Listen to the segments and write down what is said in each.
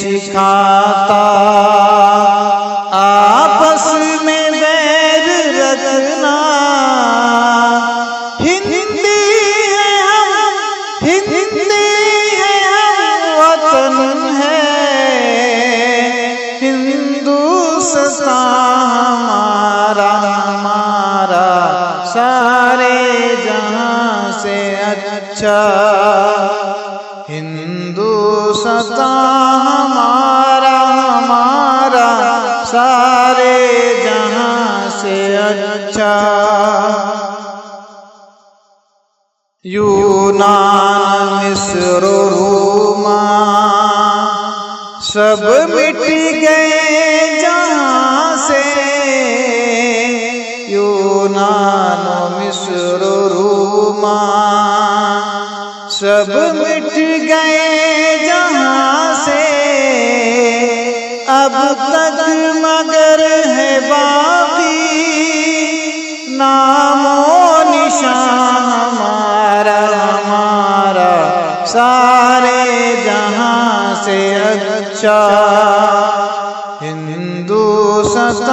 सिखाता, आपस में बैर रखना। हिंदी है हम, हिंदी है हम, वतन है हिंदुस्तान हमारा, हमारा सारे जहां से अच्छा। हिंदुस्तान हमारा, हमारा सारे जहां से अच्छा। यूनान मिस्र रोमा सब मिट गए जहां से। यूनान मिस्र रोमा सब मिट गए जहां से। अब तक मगर है बाकी नामो निशान हमारा, हमारा सारे जहां से अच्छा। हिंदुस्तान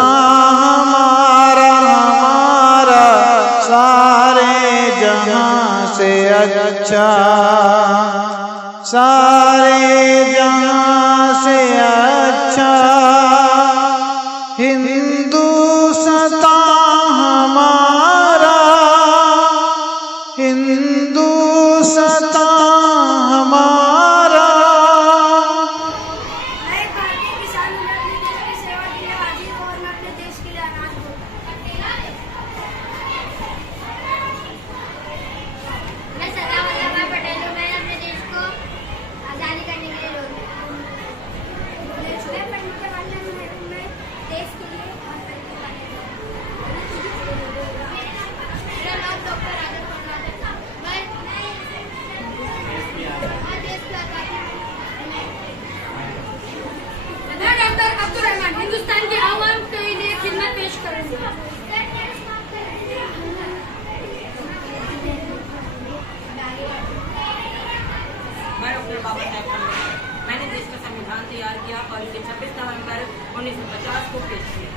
हमारा, हमारा सारे जहां से अच्छा, सारे जहां से अच्छा। हिंदुस्तान हमारा, हिंदुस्तान हमारा। मैं भारतीय किसान हूं, मैं अपने देश की सेवा के लिए हाजिर हूं और मैं अपने देश के लिए अनाज दूंगा। मैं सरदार वल्लभभाई पटेल हूं, मैं अपने देश को आजादी करने के लिए लड़ूंगा। मैं पंडित जवाहरलाल नेहरू हूं, मैं देश के लिए और करने वाले हूं। मेरा नाम डॉक्टर राजेंद्र प्रसाद है, मैं देश की आजादी। मैं डॉक्टर अब्दुल रहमान हिंदुस्तान के आवाम के लिए खिदमत पेश करूंगा। मैं डॉक्टर बाबा साहेब अम्बेडकर, मैंने देश का संविधान तैयार किया और इसे 26 नवंबर 1950 को पेश किया।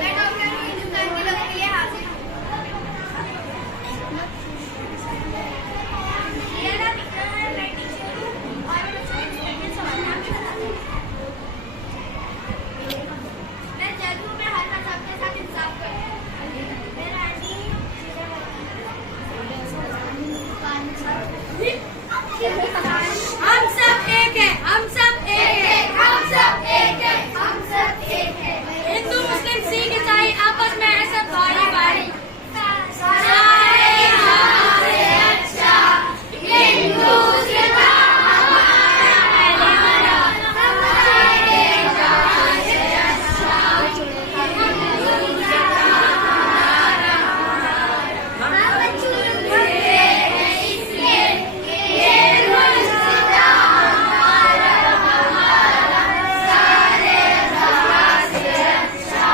मैं डॉक्टर हिंदुस्तान के लोगों के लिए हाजिर हूँ। मेरा नाम विक्रम है, मैं टीचर हूँ और मैं बच्चों को संविधान भी बताती हूँ। मैं जज हूँ, मैं हर बार सबके साथ इंसाफ करती हूँ। मेरा आंटी हम सब एक है, हम सब एक है, हम सब एक है, हम सब एक है। हिंदू मुस्लिम सिख ईसाई आपस में है सब भाई भाई। सारे जहां से अच्छा हिंदुस्तान हमारा, हमारा सारे जहां से अच्छा हिंदुस्तान हमारा, हमारा। हम चुनते हैं इसलिए ये हिंदुस्तान हमारा, हमारा सारे जहां से अच्छा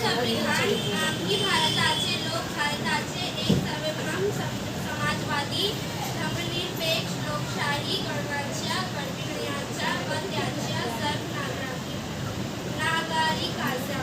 संविधान आपकी भारताचे लोक भारताचे एक सर्वप्रथम समाजवादी धर्मनिरपेक्ष लोकशाही गणराज्य घडविण्याच्या व त्याच्या सर्व नागरिकांचा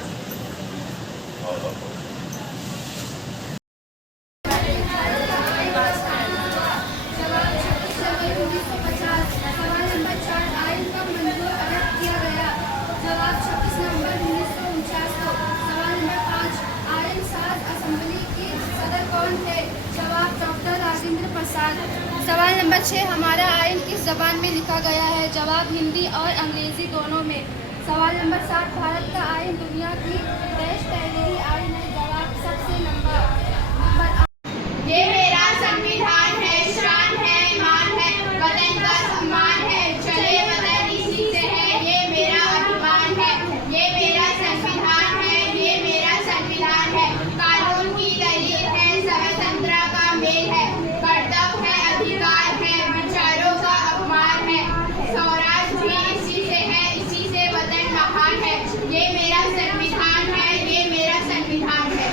सवाल नंबर 6 हमारा आयन किस जबान में लिखा गया है? जवाब हिंदी और अंग्रेजी दोनों में। सवाल नंबर 7 भारत का आयन दुनिया की देश पहले ही आयन है। जवाब सबसे नंबर ये मेरा संविधान है, शान है, मान है, वतन का सम्मान है, चले वतन इसी से है, ये मेरा अभिमान है। ये मेरा संविधान है, ये मेरा संविधान है, कानून की दलील है, स्वतंत्रता का मेल है, कर्तव्य है, अधिकार है, विचारों का अपमान है, स्वराज भी इसी से है, इसी से वतन महान है। ये मेरा संविधान है, ये मेरा संविधान है।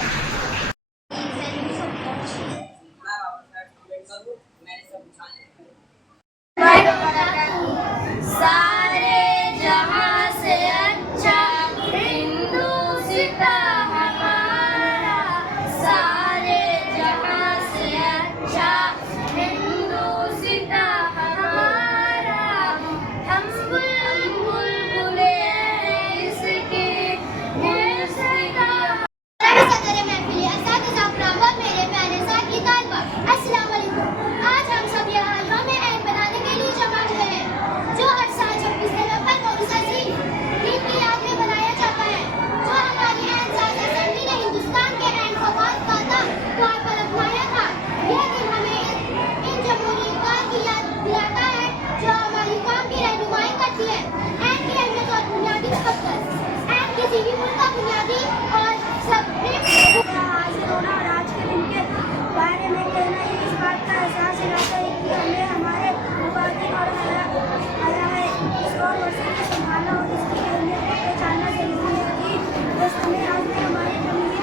हमें आज में हमारे जमीन के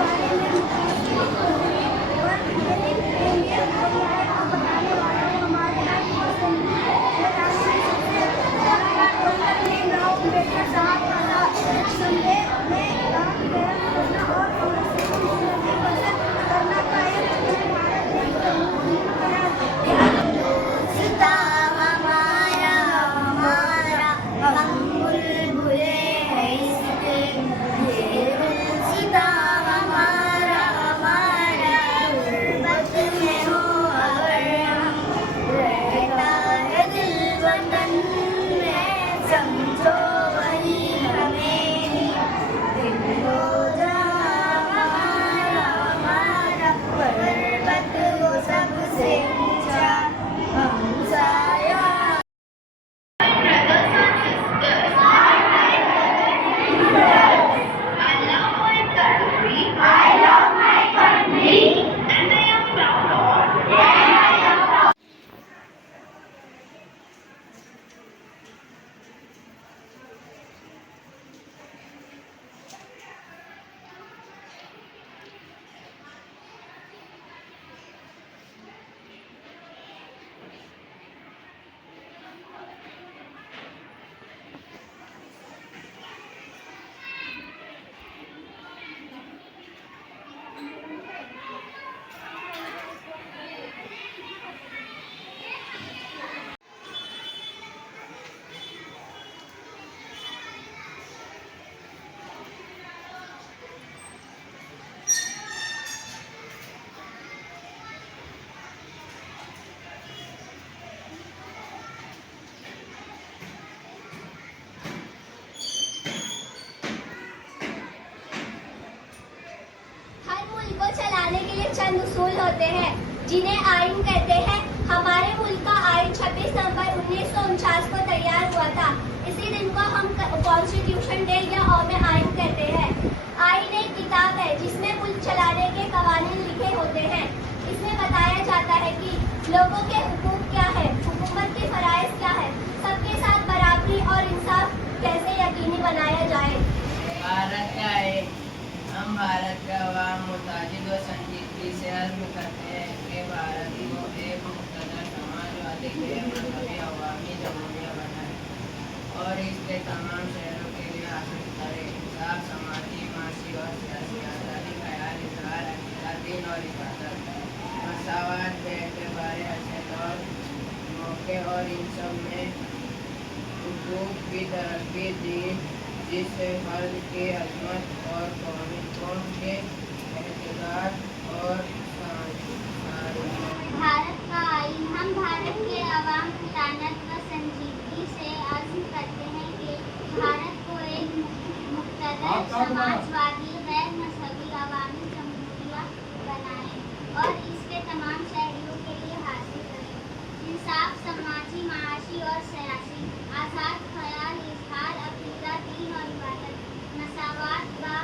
बारे में और ये आप बताने वाला हूँ हमारे आज अम्बेडकर साहब का संदेश में और करना का चंद उसूल होते हैं जिन्हें आइन कहते हैं। हमारे मुल्क का आइन 26 नवंबर 1949 को तैयार हुआ था। इसी दिन को हम कॉन्स्टिट्यूशन डे या कौम आइन कहते हैं। आइन एक किताब है जिसमें मुल्क चलाने के कवानीन लिखे होते हैं। इसमें बताया जाता है कि लोगों के हुकूक क्या है, हुकूमत के फराइज क्या है, सबके साथ बराबरी और इंसाफ कैसे यकीनी बनाया जाए। भारत क्या है? हम भारत का अवाम मुताजिद व संजीदगी से अर्ज करते हैं कि भारत को एक मुक़्तदर समाजवादी मजहबी अवामी जमहूरिया बनाए और इसके तमाम शहरों के लिए हासिल करे। इंसाफ, समाजी, माशी और सियासी आज़ादी, ख्याल, इज़हार, अक़ीदा, दीन और इबादत, मसावत बेएतबार हैसियत और मौके और इन सब में हुकूक की तरक्की दी जिससे फर्द की अज़मत और कौम के एहतजाज और भारत का आइन। हम भारत के अवाम की दानत व संजीदगी से अर्ज़ करते हैं कि भारत को एक मुक़्तदर समाजवादी गैर मजहबी अवामी जमहूरिया बनाए और इसके तमाम शहरियों के लिए हासिल करें। इंसाफ, समाजी, माशी और सियासी आज़ाद, ख्याल, इज़हार, अक़ीदा, दीन और इबादत, मसावत बा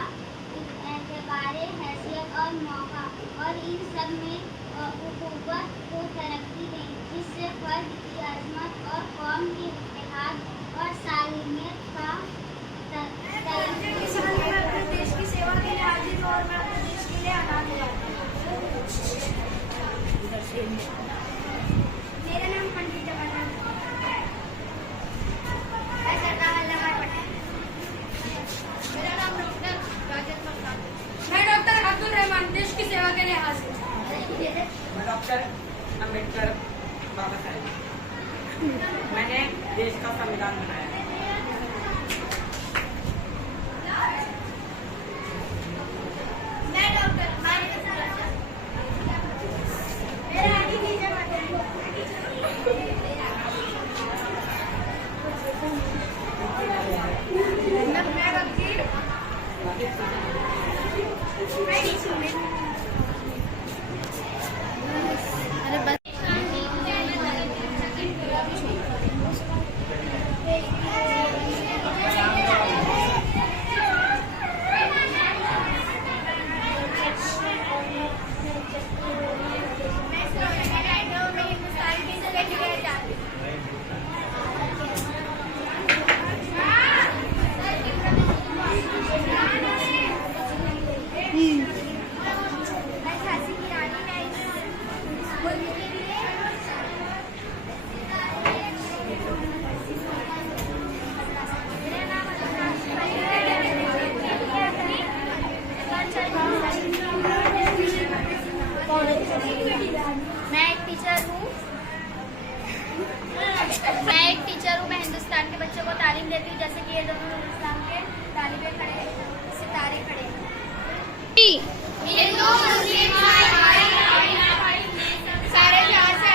एतबारे हैसियत और मौका और इन सब में उक़ूवत को तरक्की दें जिससे फ़र्द की अज़मत और कौम के इत्तेहाद और सालिमियत का अपने देश की सेवा के लिए हाजिर हूं और मैं अपने देश के लिए आज़ाद हूं। मेरा नाम पंडित जवाहरलाल मेरा नाम डॉक्टर राजेंद्र प्रसाद। मैं डॉक्टर अब्दुल रहमान, देश की सेवा के लिए हाजिर हूं। मैं डॉक्टर अम्बेडकर बाबा साहब, मैंने देश का संविधान बनाया। मैं डॉक्टर मेरा आगे नीचे मैं देती हूँ, जैसे कि ये दोनों नूर इस्लाम के तालिबे खड़े सितारे खड़े हैं। हिंदू मुस्लिम सारे जहां से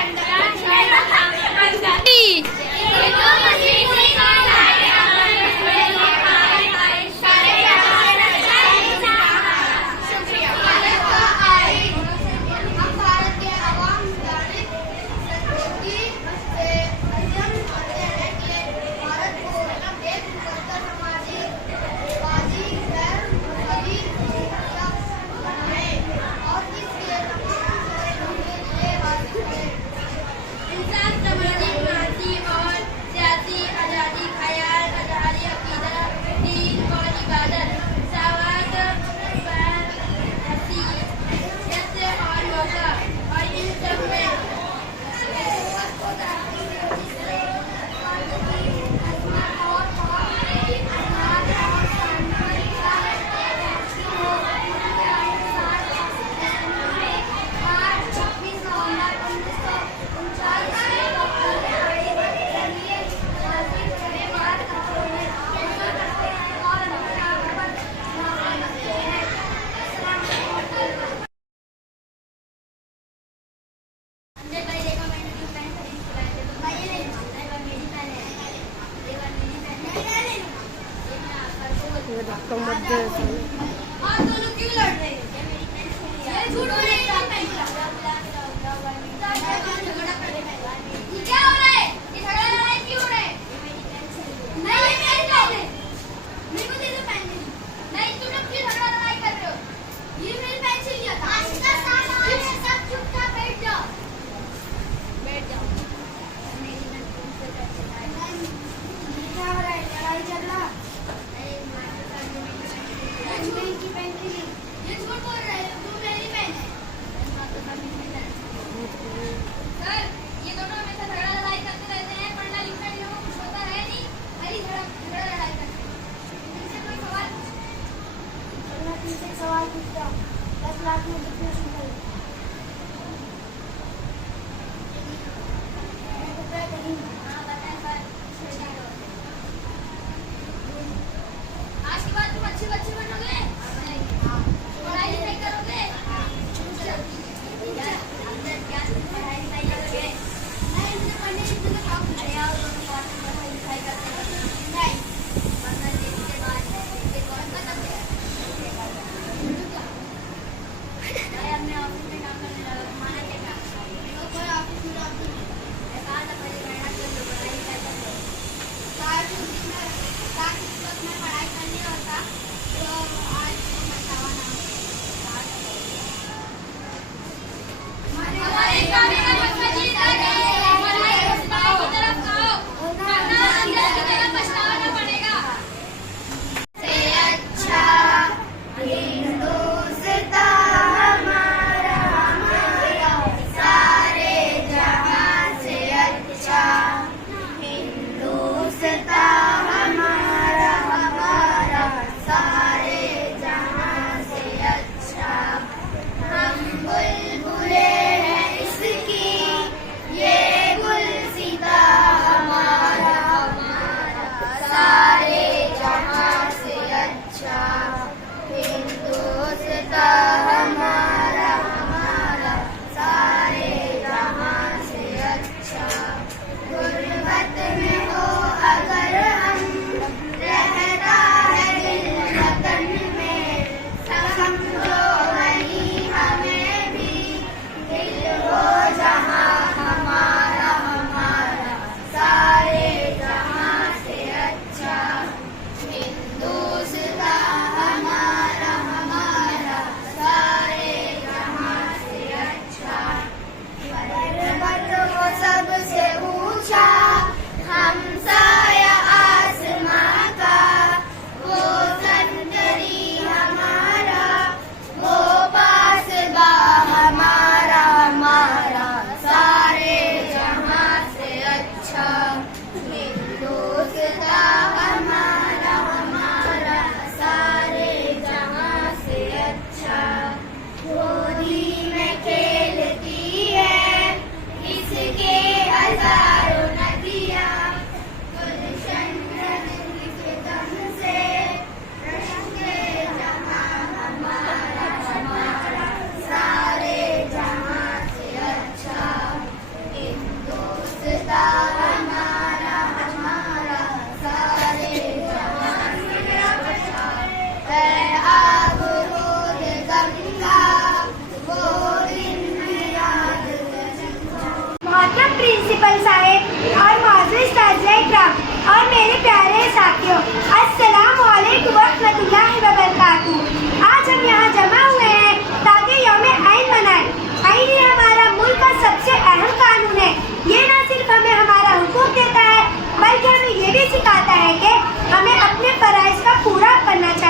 आप दोनों क्यों लड़ रहे हैं? ये झूठ बोल रहे हैं। ये क्या हो रहा है? ये झगड़ा लड़ाई क्यों हो रहा है? नहीं, ये मेरी पेन है। मेरे को दे दो पेन। नहीं, तुम लोग क्यों झगड़ा लड़ाई कर रहे हो? ये मेरी पेन छीन लिया था। आज का साल है, सब चुपचाप बैठ जाओ। बैठ जाओ। मेरी पेन से क्या हो रहा है? लड़ाई झगड़ा? ये झूठ बोल रहे हो, तुम मेरी बहन है। सर, ये दोनों हमेशा झगड़ा लड़ाई करते रहते हैं, पढ़ना लिखना इन लोगों को कुछ होता है नहीं, खाली झगड़ा लड़ाई करते हैं। इनसे कोई सवाल पूछो। तुमसे एक सवाल पूछता हूँ, 10 लाख में कितने सिंगल? हाँ बताएं सर। आज के बाद तुम अच्छे बच्चे बनोगे? पढ़ाई लिखाई करोगे? पढ़ाई लिखाई करोगे? नहीं, मुझे पढ़ने की तो क्या पूछे यार, तुम पढ़ाई लिखाई करते हो? नहीं, वरना इसके बाद कौन सा करते हैं? मैं अपने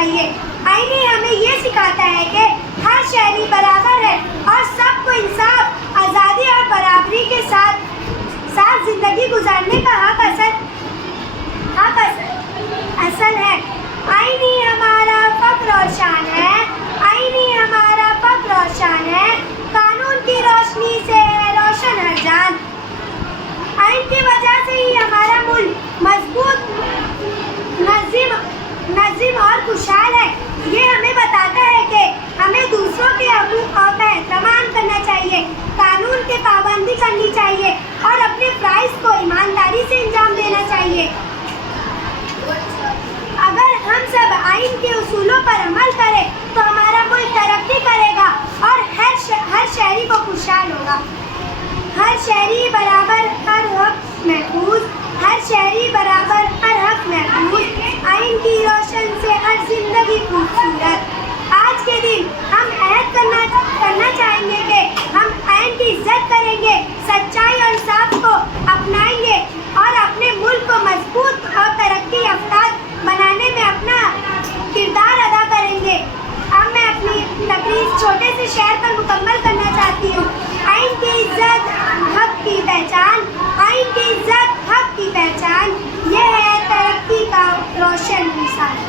चाहिए। आईन हमें ये सिखाता है कि हर शहरी बराबर है और सबको इंसाफ, आज़ादी और बराबरी के साथ जिंदगी गुजारने का हक असल है। आईन ही हमारा फख्र और शान है, आईन ही हमारा फख्र और शान है, कानून की रोशनी से है रोशन हर जान। आईन की वजह से ही हमारा मुल्क मजबूत, नज़ीम और खुशहाल है। ये हमें बताता है कि हमें दूसरों के हकूक़ का एहतराम करना चाहिए, कानून की पाबंदी करनी चाहिए और अपने फ़राइज़ को ईमानदारी से अंजाम देना चाहिए। अगर हम सब आईन के उसूलों पर अमल करें तो हमारा मुल्क तरक्की करेगा और हर शहरी को खुशहाल होगा। हर शहरी बराबर हर हक महफूज, हर शहरी बराबर हर हक महफूज, आईन की रोशन से हर जिंदगी खूबसूरत। आज के दिन हम अहद करना चाहेंगे कि हम आईन की इज्जत करेंगे, सच्चाई और इंसाफ को अपनाएंगे और अपने मुल्क को मजबूत और तरक्की याफ्ता बनाने में अपना किरदार अदा करेंगे। अब मैं अपनी तकरीर छोटे से शेर पर मुकम्मल करना चाहती हूँ। आईन की इज्जत हक की पहचान, आईन की इज्जत हक की पहचान, ये है तरक्की का रोशन मिसाल।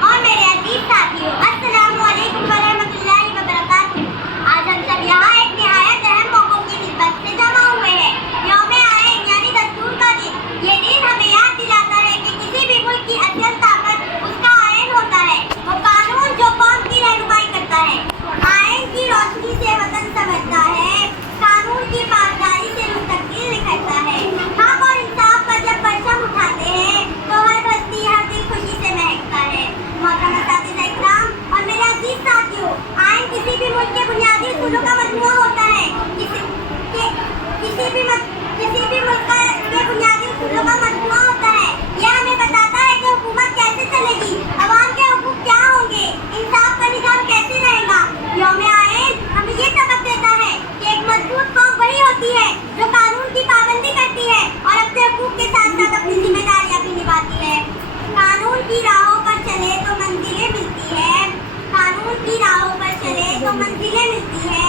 और मेरे अजीज साथियों, अस्सलामु अलैकुम व रहमतुल्लाहि व बरकातहू। आज हम सब यहाँ एक निहायत अहम मौक़ों की निस्बत से जमा हुए हैं। यौम आईन यानी दस्तूर का दिन। ये दिन हमें याद दिलाता है कि किसी भी मुल्क की असल ताकत उसका आईन होता है, वो कानून जो कौम की रहनुमाई करता है। आईन की रोशनी से वतन समझता है, कानून की पासदारी से मुस्तक़बिल निखरता है। हक और इंसाफ का जब परचम उठाते हैं तो हर बस्ती हर दिल खुशी से महकता है। मोहतरम असातिज़ा इकराम और मेरे अजीज साथियों, आईन किसी भी मुल्क के बुनियादी उसूलों का मजमूआ होता है। किसी भी मुल्क के बुनियादी उसूलों का मजमूआ होता है। यह हमें बताता है कि हुकूमत कैसे चलेगी, अवाम के हुकूक क्या होंगे, इंसाफ का निज़ाम कैसे रहेगा। यौम आईन हमें ये सबक देता है कि एक मजबूत कौम वही होती है जो कानून की पाबंदी करती है और अपने हुकूक के साथ साथ अपनी जिम्मेदारियां भी निभाती है। कानून की राहों पर चले तो मंजिलें मिलती है, कानून की राहों पर चले तो मंजिलें मिलती है।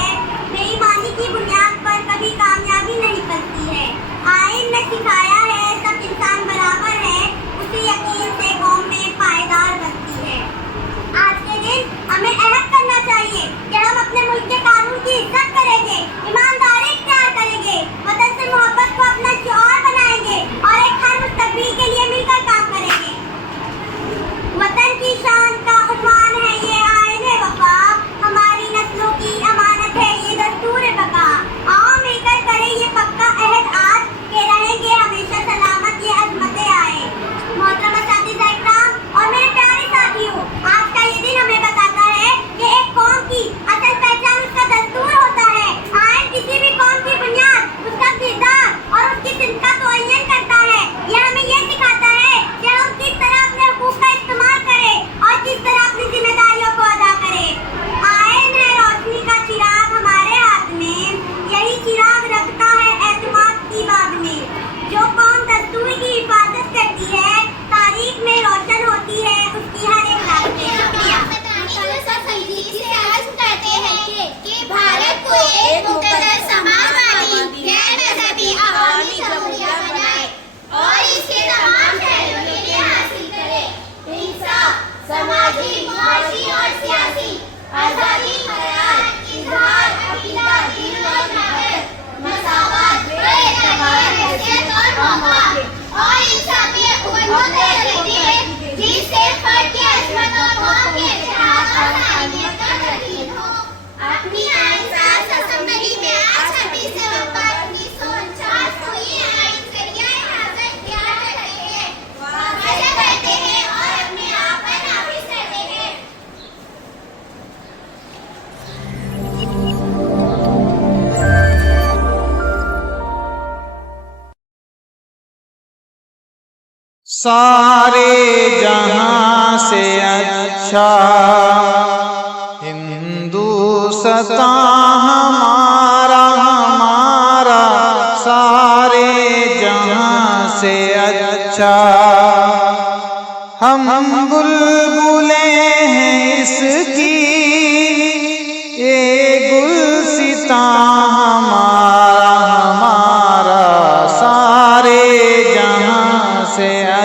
बेईमानी की बुनियाद पर कभी कामयाबी नहीं पलती है। आईन ने सिखाया है सब इंसान बराबर है, उसी यकीन से कौम में पायदार बनती है। आज के दिन हमें अहद करना चाहिए कि हम अपने मुल्क के कानून की इज्जत करेंगे, ईमानदारी इख्तियार करेंगे, वतन से मोहब्बत को अपना शिआर बनाएंगे और एक हर मुस्तक़बिल के लिए मिलकर काम करेंगे। वतन की शान का उन्वान है ये आईन वफ़ा, हमारी नस्लों की अमानत है ये दस्तूर बका। आओ मिलकर करें ये पक्का अहद आज के रहेंगे हमेशा सलामत ये अज़मतें आए। मोहतरम असातिज़ा इकराम और मेरे प्यारे साथियों, आज का ये दिन हमें बताता है कि एक कौम की असल पहचान उसका दस्तूर होता है। आईन किसी भी कौम की बुनियाद उसका किरदार और उसकी सिमत का मुअय्यन करता है। यह हमें ये सिखाता है कि हम किस तरह अपने हुकूक का इस्तेमाल करें और किस तरह अपनी जिम्मेदारियों को अदा करें। आईन है रोशनी का चिराग हमारे हाथ में, यही चिराग रखता है एतमाद की बाग में। जो कौम दस्तूर की हिफाजत करती है तारीख में रोशन होती है उसकी हर एक रात में। शुक्रिया। भारत को एक मुक़द्दस समाजवादी गैर मज़हबी अवामी जमहूरिया बनाए और इसके तमाम शहरों के लिए हासिल करे इंसाफ, सामाजिक, माशी और सियासी आज़ादी, ख्याल, इज़हार, अक़ीदा, दीन और महबत, मसावत, बेएतबार हैसियत और मौक़ा और इंसानियत उम्मत रहती है जिससे फ़र्द की अज़मत और कौम के इत्तेहाद और साहियत का यकीन हो। अपनी आईन साज़ असेंबली में आज 26 नवंबर 1949 को ये आईन ज़रिया-ए हाज़िर इख्तियार करते हैं, वाज़ेह करते हैं और अपने आप पर नाफ़िज़ करते हैं। सारे जहां से अच्छा हिंदुस्तान हमारा, सारे जहां से अच्छा हम बुलबुलें हैं इसकी, ये गुलसितां